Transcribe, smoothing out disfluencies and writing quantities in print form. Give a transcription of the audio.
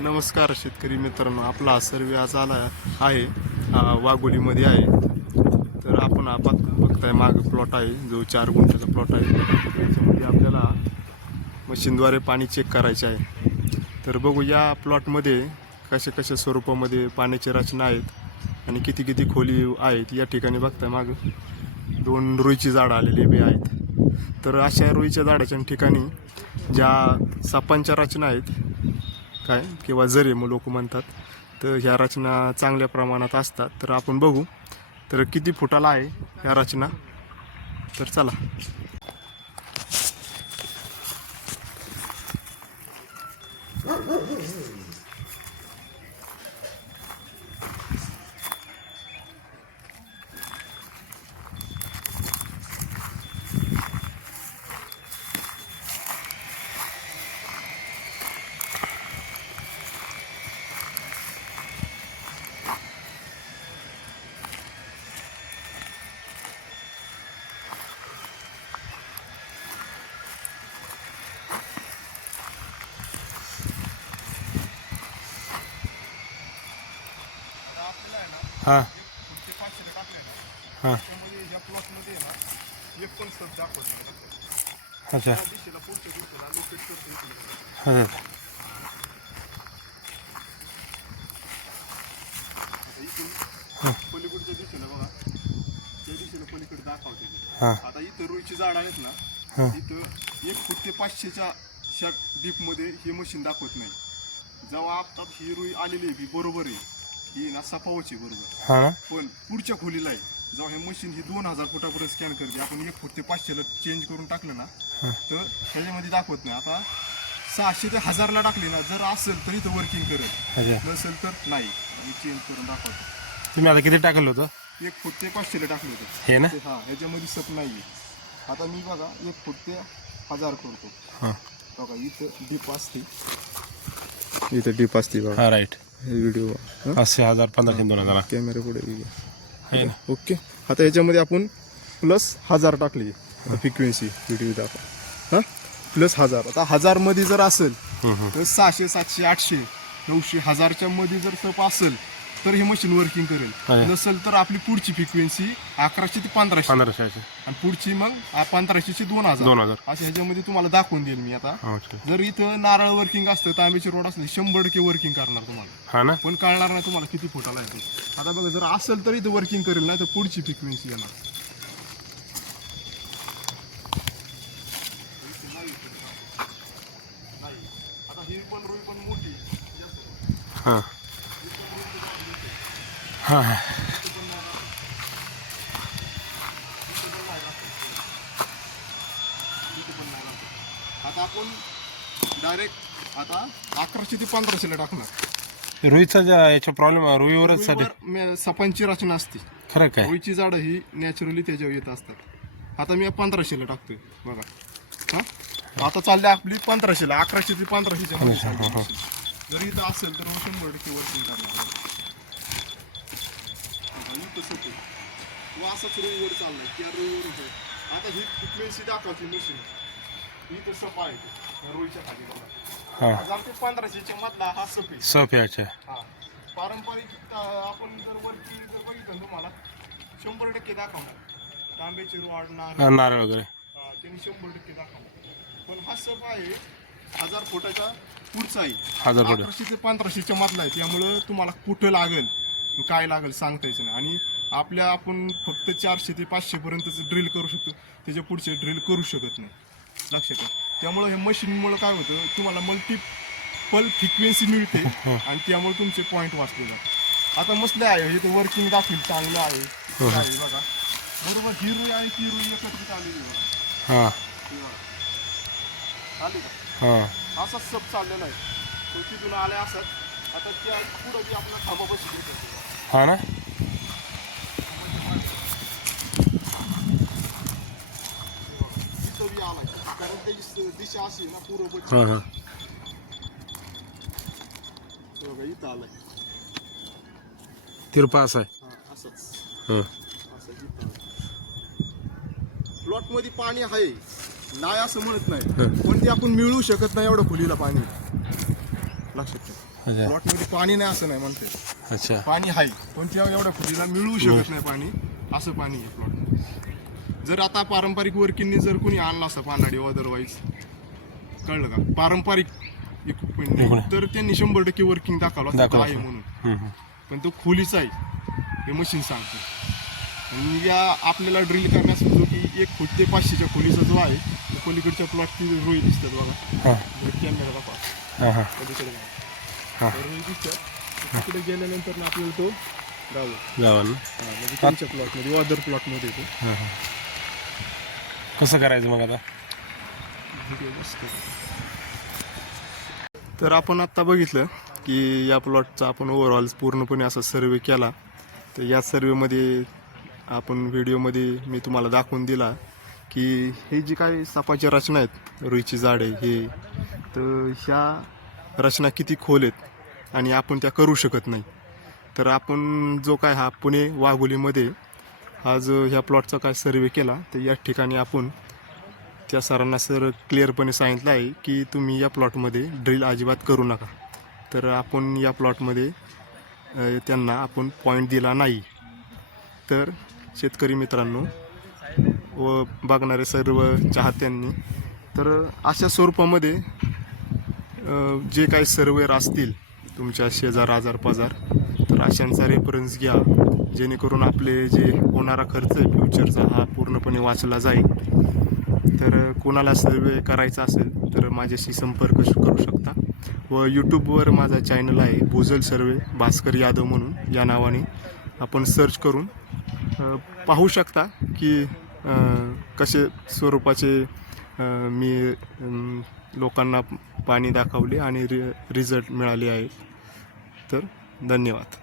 नमस्कार शेतकरी मित्रांनो, आपला हा सर्वे आज आला आहे वाघोलीमध्ये आहे. तर आपण हा बघताय माग प्लॉट आहे जो 4 गुंठ्याचा प्लॉट आहे. त्याच्यामध्ये आपल्याला मशीनद्वारे पाणी चेक करायचे आहे. तर बघू या प्लॉटमध्ये कशा कशा स्वरूपामध्ये पाण्याची रचना आहेत आणि किती किती खोली आहेत. या ठिकाणी बघताय माग 2 रुईची झाडं आलेली बी आहेत. तर अशा रुईच्या झाडाच्या ठिकाणी ज्या सापांच्या रचना आहेत काय किंवा जरे मग लोक म्हणतात, तर ह्या रचना चांगल्या प्रमाणात असतात. तर आपण बघू तर किती फुटाला आहे ह्या रचना. तर चला. हां हां अच्छा हां पलीकडच्या दिशेला बघा, त्या दिशेला पलीकडे दाखवते. हां आता इथं रुईची झाड आहेत ना, इथं 1 फूट ते 500च्या डीप मध्ये हे मशीन दाखवत नाही. जेव्हा आता ही रुई आलेली आहे बरोबर आहे, ही ना सपावाची बरोबर, हां पण पुढच्या खोलीला आहे. जेव्हा हे मशीन ही 2000 फुटापर्यंत स्कॅन करते, आपण 1 फूट ते 500ला चेंज करून टाकलं ना, तर त्याच्यामध्ये दाखवत नाही. आता 600 ते 1000ला टाकली ना, जर असेल तर इथं वर्किंग करेल, नसेल तर नाही. आणि चेंज करून दाखवतो. तुम्ही आता किती टाकलं होतं? 1 फूट ते 500ला टाकलं होतं हे ना. हा, ह्याच्यामध्ये सप नाही. आता मी बघा 1 फूट ते 1000 करतो. हां बघा इथं डीप असते, इथं डीप असते बघा. हां राईट. व्हिडिओ 500 1500 2000 कॅमेरा पुढे आहे ना. ओके. आता याच्यामध्ये आपण प्लस 1000 टाकली फ्रिक्वेन्सी व्हिडिओ दाखवा. हां प्लस 1000. आता 1000 मध्ये जर असेल तर 600 700 800 900 1000च्या मध्ये जर सप असेल तर हे मशीन वर्किंग करेल. नसेल तर आपली पुढची फ्रिक्वेन्सी 1100 ते 1500 आणि पुढची मग 1500 ते 2000 अशा ह्याच्यामध्ये तुम्हाला दाखवून देईल मी. आता जर इथं नारळ वर्किंग असतं, तांब्याची रोड असली, 100% वर्किंग करणार तुम्हाला. हा ना. पण कळणार नाही तुम्हाला किती फुटाला येतो. आता बघा, जर असेल तर इथं वर्किंग करेल, नाही तर पुढची फ्रिक्वेन्सी येणार. आता ही पण रुई पण मोठी हां हां आता आपण डायरेक्ट आता 1100 ते 1500ला टाकणार. रुईचा याचा प्रॉब्लेम रुईवरच साठी सपांची रचना असते. खरं काय? रुईची झाडं ही नॅचरली त्याच्यावर येत असतात. आता मी 1500ला टाकतोय बघा. हा आता चालले आपली 1500ला, 1100 ते 1500च्या मध्ये चालली. जर इथं असेल तर 100% वर्किंग करणार. असंच रुईवर चाललंय, त्या रुईवर. आता ही फ्रिक्वेन्सी दाखवते मशीन. इथं सप आहे रुईच्या खाली बघा. 1000 ते 1500च्या मधला हा सप आहे. सप याच्या. हा पारंपरिक आपण जर वरती जर बघितलं तुम्हाला 100% दाखवणार. तांब्याची रोड नारळ वगैरे त्यांनी 100% दाखवणार. पण हा सप आहे 1000 फुटाचा पुढचा आहे. 1100 ते 1500च्या मधला आहे. त्यामुळं तुम्हाला कुठं लागेल काय लागेल सांगता यायचं नाही. आणि आपण फक्त 400 ते 500 पर्यंतच ड्रिल करू शकतो, त्याच्या पुढचे ड्रिल करू शकत नाही. लक्षात घ्या. त्यामुळं हे मशीनमुळं काय होतं, तुम्हाला मल्टिपल फ्रिक्वेन्सी मिळते आणि त्यामुळे तुमचे पॉईंट वाचले जातात. आता मसले आहे हे तर वर्किंग दाखवेल, चांगलं आहे बघा. बरोबर ही रुई आणि ती रुई एकत्रित आलेली बघा. आली का? असाच सब चाललेला आहे. तो तिथून आले असत. आता त्या पुढं ती आपला खांबा बशी देतात. हा ना. आला कारण त्याची दिशा अशी ना पूर्व. इथं आलाय तिरपा असा आहे. असंच प्लॉट मध्ये पाणी आहे नाही असं म्हणत नाही, पण ते आपण मिळवू शकत नाही एवढं खोलीला पाणी. लक्षात ठेवा. अच्छा प्लॉटमध्ये पाणी नाही असं नाही म्हणते, अच्छा पाणी आहे पण त्या एवढ्या खोलीला मिळू शकत नाही पाणी, असं पाणी आहे प्लॉट. जर आता पारंपरिक वर्किंगनी जर कोणी आणला असं पानाडी अदरवाईज, कळलं का, पारंपरिक इक्विपमेंट तर त्यांनी 100% वर्किंग दाखवलं आहे म्हणून. पण तो खोलीचा आहे हे मशीन सांगतं. आणि या आपल्याला ड्रिल करण्यास जो की 1 फूट ते 500च्या खोलीचा जो आहे, पलीकडच्या प्लॉटची रोई दिसतात बघा, कॅमेरा दाखवा पलीकडे रोई दिसतात. तिकडे गेल्यानंतर ना आपल्याला तो गावाला म्हणजे त्यांच्या प्लॉटमध्ये अदर प्लॉटमध्ये येतो. कसं करायचं मग आता? तर आपण आत्ता बघितलं की या प्लॉटचा आपण ओव्हरऑल पूर्णपणे असा सर्वे केला. तर या सर्वेमध्ये आपण व्हिडिओमध्ये मी तुम्हाला दाखवून दिला की हे जी काही सापाच्या रचना आहेत, रुईची झाडे हे, तर ह्या रचना किती खोल आहेत आणि आपण त्या करू शकत नाही. तर आपण जो काय हा पुणे वाघोलीमध्ये हा जो ह्या प्लॉटचा काय सर्वे केला, तर या ठिकाणी आपण त्या सरांना सर क्लिअरपणे सांगितलं आहे की तुम्ही या प्लॉटमध्ये ड्रिल अजिबात करू नका. तर आपण या प्लॉटमध्ये त्यांना आपण पॉईंट दिला नाही. तर शेतकरी मित्रांनो व बघणारे सर्व चाहत्यांनी, तर अशा स्वरूपामध्ये जे काही सर्वेअर असतील तुमच्या शेजार आजार पाजार, तर अशांचा रेफरन्स घ्या, जेणेकरून आपले जे होणारा खर्च आहे फ्युचरचा हा पूर्णपणे वाचला जाईल. तर कोणाला सर्वे करायचा असेल तर माझ्याशी संपर्क करू शकता. व यूट्यूबवर माझा चॅनल आहे भोजल सर्वे भास्कर यादव म्हणून, या नावाने आपण सर्च करून पाहू शकता की कसे स्वरूपाचे मी लोकांना पाणी दाखवले आणि रिझल्ट मिळाले आहेत. तर धन्यवाद.